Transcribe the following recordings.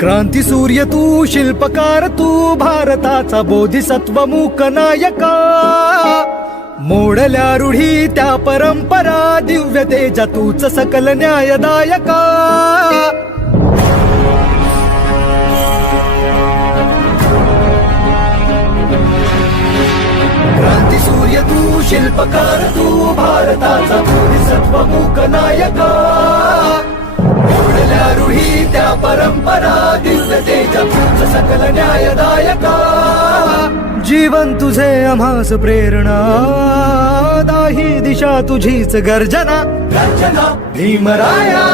क्रांती सूर्य तू, शिल्पकार तू, भारताचा बोधिसत्व मूक नायका. मोडल्या रूढी त्या परंपरा, दिव्य तेजा तूच सकल न्यायदायका. क्रांती सूर्य तू, शिल्पकार तू, भारताचा बोधिसत्व मूक नायका. मोडल्या रूढी त्या परंपरा, दिव्य तेजा तूच सकल न्यायदायका. जीवन तुझे आम्हास प्रेरणा, दाही दिशा तुझीच गर्जना. गर्जना भीमराया,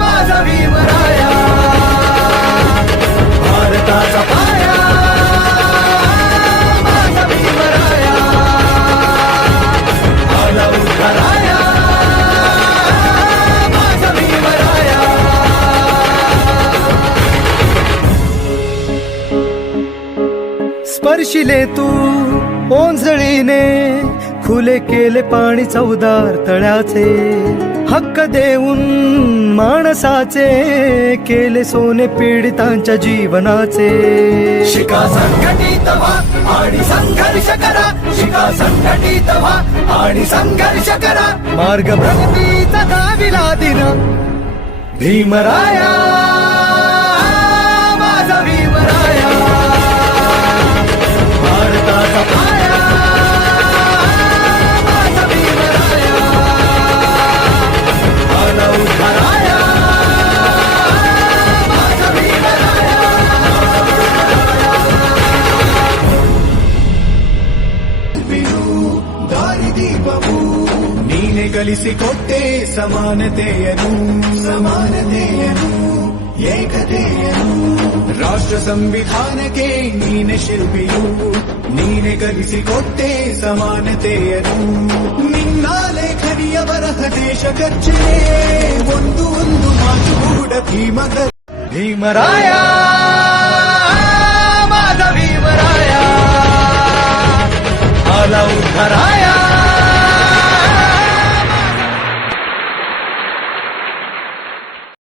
माझा भीमराया, भारताचा पाया, माझा भीमराया, आला उद्धाराया, माझा भीमराया. स्पर्शिले तू ओंजळीने, खुले केले पाणी चौदार तळ्याचे. हक्क देऊन माणसाचे, केले सोने पीडितांच्या जीवनाचे. शिका संघटित व्हा आणि संघर्ष करा, शिका संघटित व्हा आणि संघर्ष करा. मार्ग प्रगतीचा दाविला दिन, भीमराया, माझा भीमराया, भारताचा पाया, माझा भीमराया, आला उद्धाराया, माझा भीमराया. ದಾರಿದೀಪವು ನೀನೆ ಕಲಿಸಿಕೊಟ್ಟೆ ಸಮಾನತೆಯನು, ಸಮಾನತೆಯನು, ಏಕತೆಯನು. ರಾಷ್ಟ್ರ ಸಂವಿಧಾನಕ್ಕೆ ನೀನೆ ಶಿಲ್ಪಿಯು, ನೀನೆ ಕಲಿಸಿಕೊಟ್ಟೆ ಸಮಾನತೆಯನು. ನಿನ್ನ ಲೇಖನಿಯ ಬರಹ ದೇಶ ಗರ್ಜನೆ, ಒಂದು ಒಂದು ಮಾತು ಕೂಡ ಭೀಮದ भीमराया.